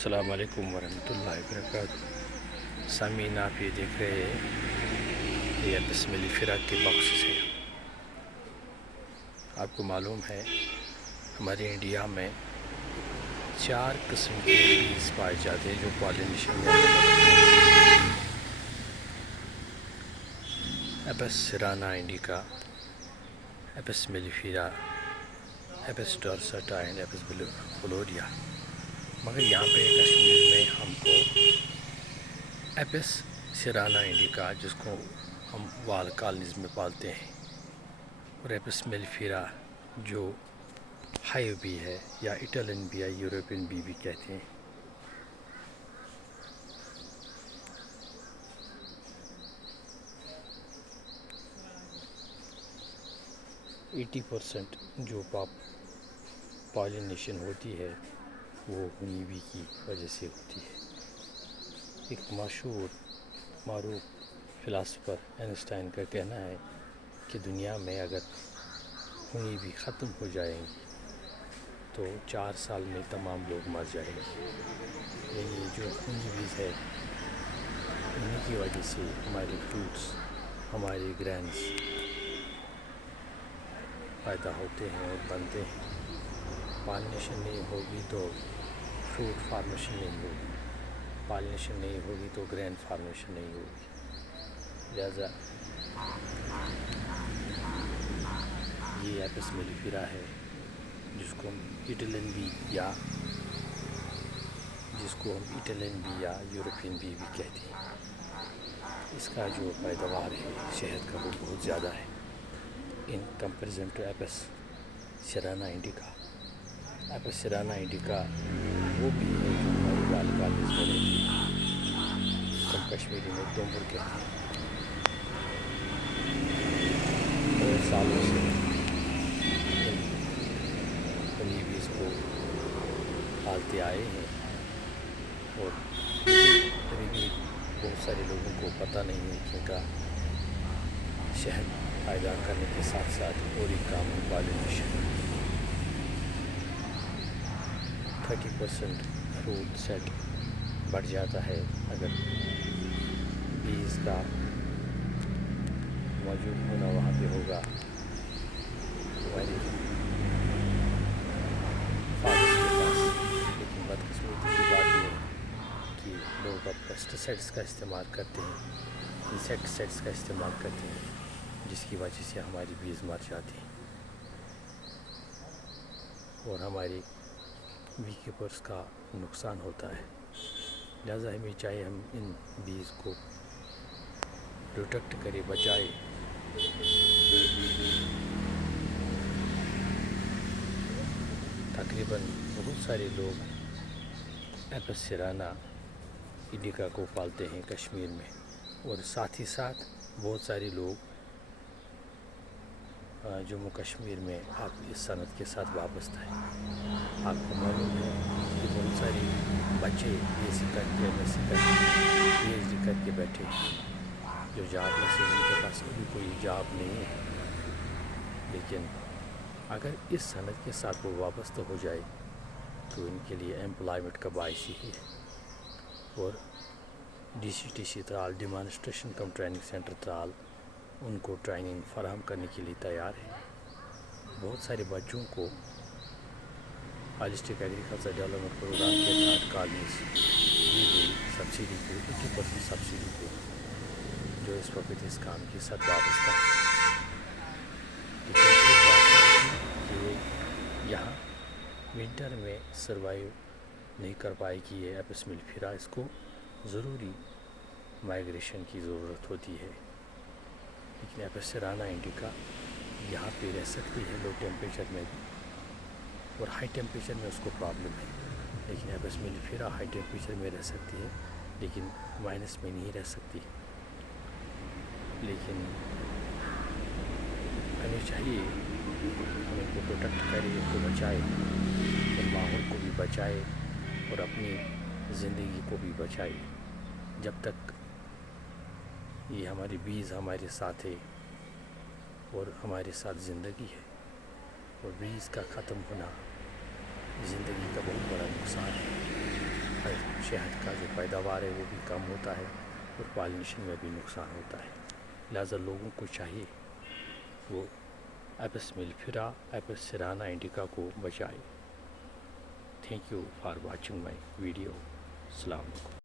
السلام علیکم ورحمۃ اللہ وبرکاتہ۔ سامعین، آپ یہ دیکھ رہے ہیں یہ بسم الفرا کے باکسز ہیں۔ آپ کو معلوم ہے ہمارے انڈیا میں 4 قسم کے بیج پائے جاتے ہیں جو پالینیشن میں Apis cerana indica, Apis mellifera, Apis dorsata and Apis florea. مگر یہاں پہ کشمیر میں ہم کو اپس سرانا انڈیکا، جس کو ہم وال کالنیز میں پالتے ہیں، اور اپس ملیفیرا جو ہائی بی ہے یا اٹلین بی یا یورپین بی بھی کہتے ہیں۔ ایٹی % جو پالینیشن ہوتی ہے وہ ہنی بی کی وجہ سے ہوتی ہے۔ ایک مشہور معروف فلاسفر آئنسٹائن کا کہنا ہے کہ دنیا میں اگر ہنی بی ختم ہو جائیں گی تو 4 سال میں تمام لوگ مر جائیں گے۔ یعنی جو ہنی بیز ہے انہیں کی وجہ سے ہمارے فروٹس، ہمارے گرینز پیدا ہوتے ہیں اور بنتے ہیں۔ پالینیشن نہیں ہوگی تو فروٹ فارمیشن نہیں ہوگی، پالینیشن نہیں ہوگی تو گرین فارمیشن نہیں ہوگی۔ لہذا یہ اپس ملیفیرا ہے جس کو ہم اٹلین بی یا یورپین بی بھی کہتے ہیں۔ اس کا جو پیداوار ہے شہد کا وہ بہت زیادہ ہے in comparison to Apis cerana indica. Apis cerana indica وہ بھی ہے جو ہماری وال کالنیز میں رہتی ہے، ہم کشمیری میں دومبر کہتے ہیں۔ بہت سالوں سے ان ہنی بیز کو پالتے آئے ہیں اور ابھی بھی بہت سارے لوگوں کو پتہ نہیں ہے کہ ان کا شہد پیدا کرنے کے ساتھ ساتھ اور ایک کام ہے پالینیشن۔ 30% فروٹ سیٹ بڑھ جاتا ہے اگر بیز کا موجود ہونا وہاں پہ ہوگا۔ ہماری فارمرز کے پاس لیکن بدقسمتی کی بات یہ ہے کہ لوگ اب پیسٹیسائڈس کا استعمال کرتے ہیں، انسیکٹیسائڈس کا استعمال کرتے ہیں، جس کی وجہ سے ہماری بیز مر جاتی ہیں اور ہماری بی کیپرز کا نقصان ہوتا ہے۔ لہٰذا ہمیں چاہیے ہم ان بیز کو پروٹیکٹ کرے، بچائے۔ تقریباً بہت سارے لوگ اپس سرانا انڈیکا کو پالتے ہیں کشمیر میں، اور ساتھ ہی ساتھ بہت سارے لوگ جموں کشمیر میں اب اس صنعت کے ساتھ وابستہ ہیں۔ آپ کو معلوم ہے کہ بہت سارے بچے بی ایس سی کر کے، ایم ایس سی کر کے، پی ایچ ڈی کر کے بیٹھے جو جاب لیس ہیں، جن کے پاس ابھی کوئی جاب نہیں ہے، لیکن اگر اس صنعت کے ساتھ وہ وابستہ ہو جائے تو ان کے لیے ایمپلائمنٹ کا باعث ہی ہے۔ اور DCTC ترال، ڈیمانسٹریشن کم ٹریننگ سینٹر ترال، ان کو ٹریننگ فراہم کرنے کے لیے تیار ہے۔ بہت سارے بچوں کو ہالسٹک ایگریکلچر ڈیولپمنٹ پروگرام کے تحت کالنیز دی گئی سبسڈی پہ، 80% سبسڈی پہ، جو اس وقت اس کام کے ساتھ وابستہ ہے۔ لیکن ایک بات ہے کہ یہاں ونٹر میں سروائیو نہیں کر پائے گی یہ اپس ملیفیرا، اس کو ضروری مائگریشن کی ضرورت ہوتی ہے۔ لیکن اپس سرانا انڈیکا یہاں پہ رہ سکتی ہے لو ٹیمپریچر میں بھی، اور ہائی ٹیمپریچر میں اس کو پرابلم ہے۔ لیکن اپس ملیفیرا ہائی ٹیمپریچر میں رہ سکتی ہے لیکن مائنس میں نہیں رہ سکتی۔ لیکن ہمیں چاہیے ہم ان کو پروٹیکٹ کرے، ان کو بچائے، اور ماحول کو بھی بچائے اور اپنی زندگی کو بھی بچائے۔ جب تک یہ ہماری بیز ہمارے ساتھ ہے اور ہمارے ساتھ زندگی ہے، اور بیز کا ختم ہونا زندگی کا بہت بڑا نقصان ہے۔ شہد کا جو پیداوار ہے وہ بھی کم ہوتا ہے اور پالینیشن میں بھی نقصان ہوتا ہے. لہٰذا لوگوں کو چاہیے وہ ایپس میلیفیرا ایپس سیرانا انڈیکا کو بچائے. Thank you for watching my video. السلام علیکم.